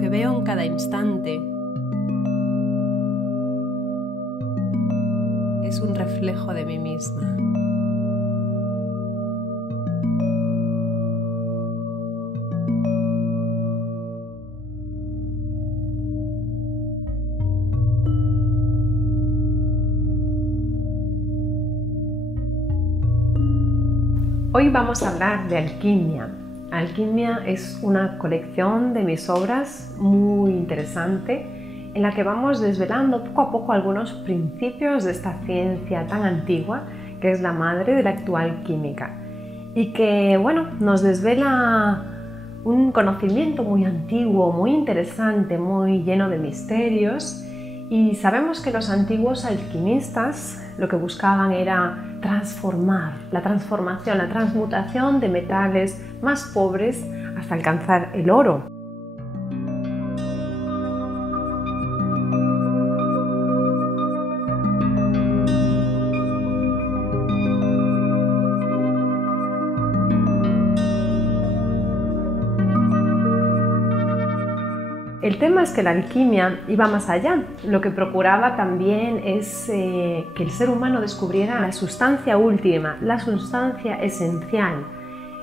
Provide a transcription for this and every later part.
que veo en cada instante es un reflejo de mí misma. Hoy vamos a hablar de alquimia. Alquimia es una colección de mis obras muy interesante en la que vamos desvelando poco a poco algunos principios de esta ciencia tan antigua que es la madre de la actual química y que, bueno, nos desvela un conocimiento muy antiguo, muy interesante, muy lleno de misterios. Y sabemos que los antiguos alquimistas lo que buscaban era transformar, la transformación, la transmutación de metales más pobres hasta alcanzar el oro. El tema es que la alquimia iba más allá. Lo que procuraba también es que el ser humano descubriera la sustancia última, la sustancia esencial.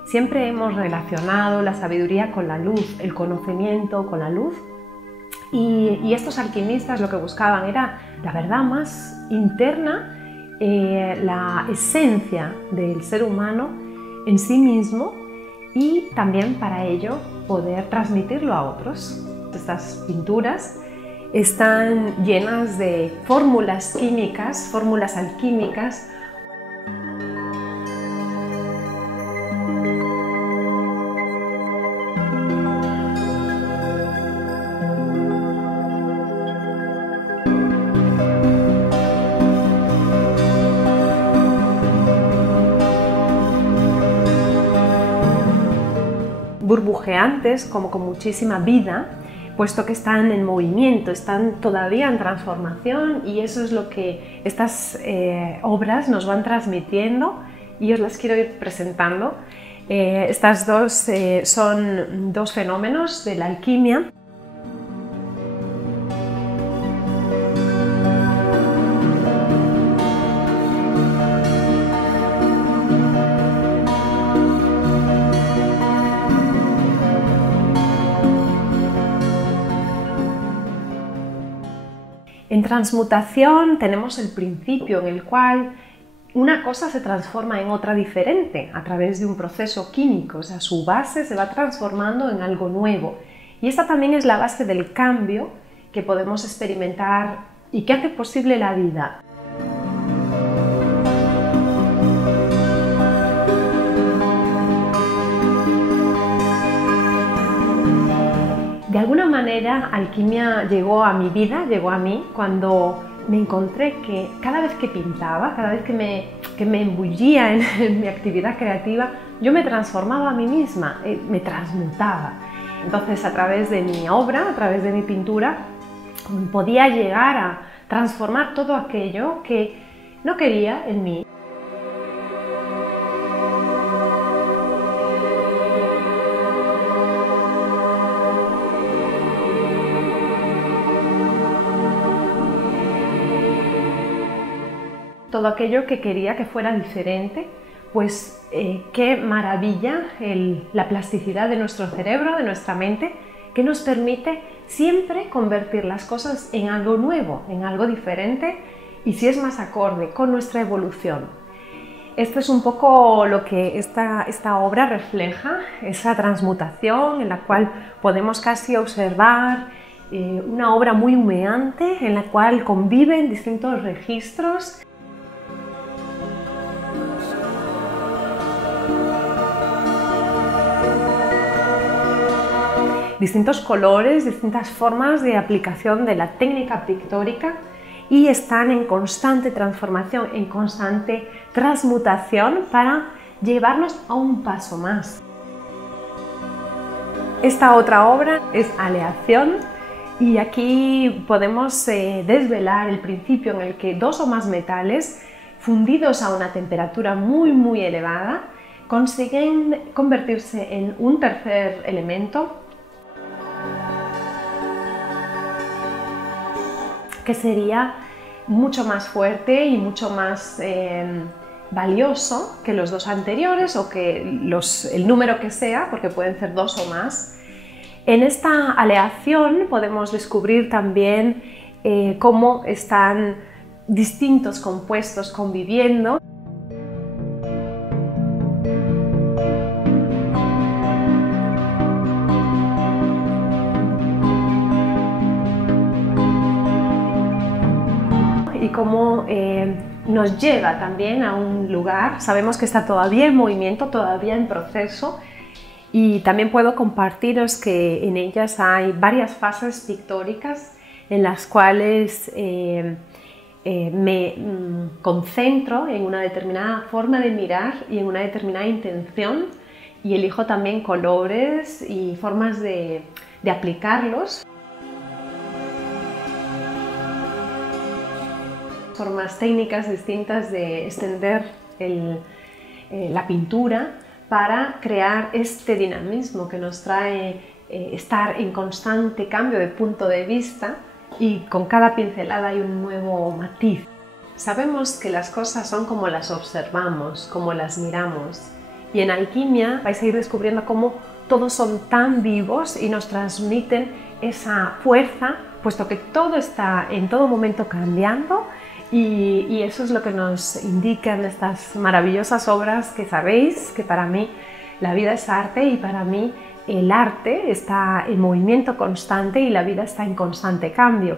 Siempre hemos relacionado la sabiduría con la luz, el conocimiento con la luz. Y estos alquimistas lo que buscaban era la verdad más interna, la esencia del ser humano en sí mismo y también para ello poder transmitirlo a otros. Estas pinturas están llenas de fórmulas químicas, fórmulas alquímicas. Burbujeantes, como con muchísima vida, puesto que están en movimiento, están todavía en transformación, y eso es lo que estas obras nos van transmitiendo y os las quiero ir presentando. Estas dos son dos fenómenos de la alquimia. En transmutación tenemos el principio en el cual una cosa se transforma en otra diferente a través de un proceso químico, o sea, su base se va transformando en algo nuevo. Y esta también es la base del cambio que podemos experimentar y que hace posible la vida. De alguna manera, alquimia llegó a mi vida, llegó a mí, cuando me encontré que cada vez que pintaba, cada vez que me embullía en mi actividad creativa, yo me transformaba a mí misma, me transmutaba. Entonces, a través de mi obra, a través de mi pintura, podía llegar a transformar todo aquello que no quería en mí. Todo aquello que quería que fuera diferente, pues qué maravilla la plasticidad de nuestro cerebro, de nuestra mente, que nos permite siempre convertir las cosas en algo nuevo, en algo diferente y si es más acorde con nuestra evolución. Esto es un poco lo que esta obra refleja, esa transmutación en la cual podemos casi observar una obra muy humeante en la cual conviven distintos registros. Distintos colores, distintas formas de aplicación de la técnica pictórica y están en constante transformación, en constante transmutación para llevarnos a un paso más. Esta otra obra es Aleación y aquí podemos desvelar el principio en el que dos o más metales fundidos a una temperatura muy elevada consiguen convertirse en un tercer elemento que sería mucho más fuerte y mucho más valioso que los dos anteriores o que el número que sea, porque pueden ser dos o más. En esta aleación podemos descubrir también cómo están distintos compuestos conviviendo. Y cómo nos lleva también a un lugar. Sabemos que está todavía en movimiento, todavía en proceso, y también puedo compartiros que en ellas hay varias fases pictóricas en las cuales me concentro en una determinada forma de mirar y en una determinada intención, y elijo también colores y formas de aplicarlos. Formas técnicas distintas de extender la pintura para crear este dinamismo que nos trae estar en constante cambio de punto de vista, y con cada pincelada hay un nuevo matiz. Sabemos que las cosas son como las observamos, como las miramos, y en alquimia vais a ir descubriendo cómo todos son tan vivos y nos transmiten esa fuerza, puesto que todo está en todo momento cambiando. Y eso es lo que nos indican estas maravillosas obras, que sabéis que para mí la vida es arte, y para mí el arte está en movimiento constante y la vida está en constante cambio.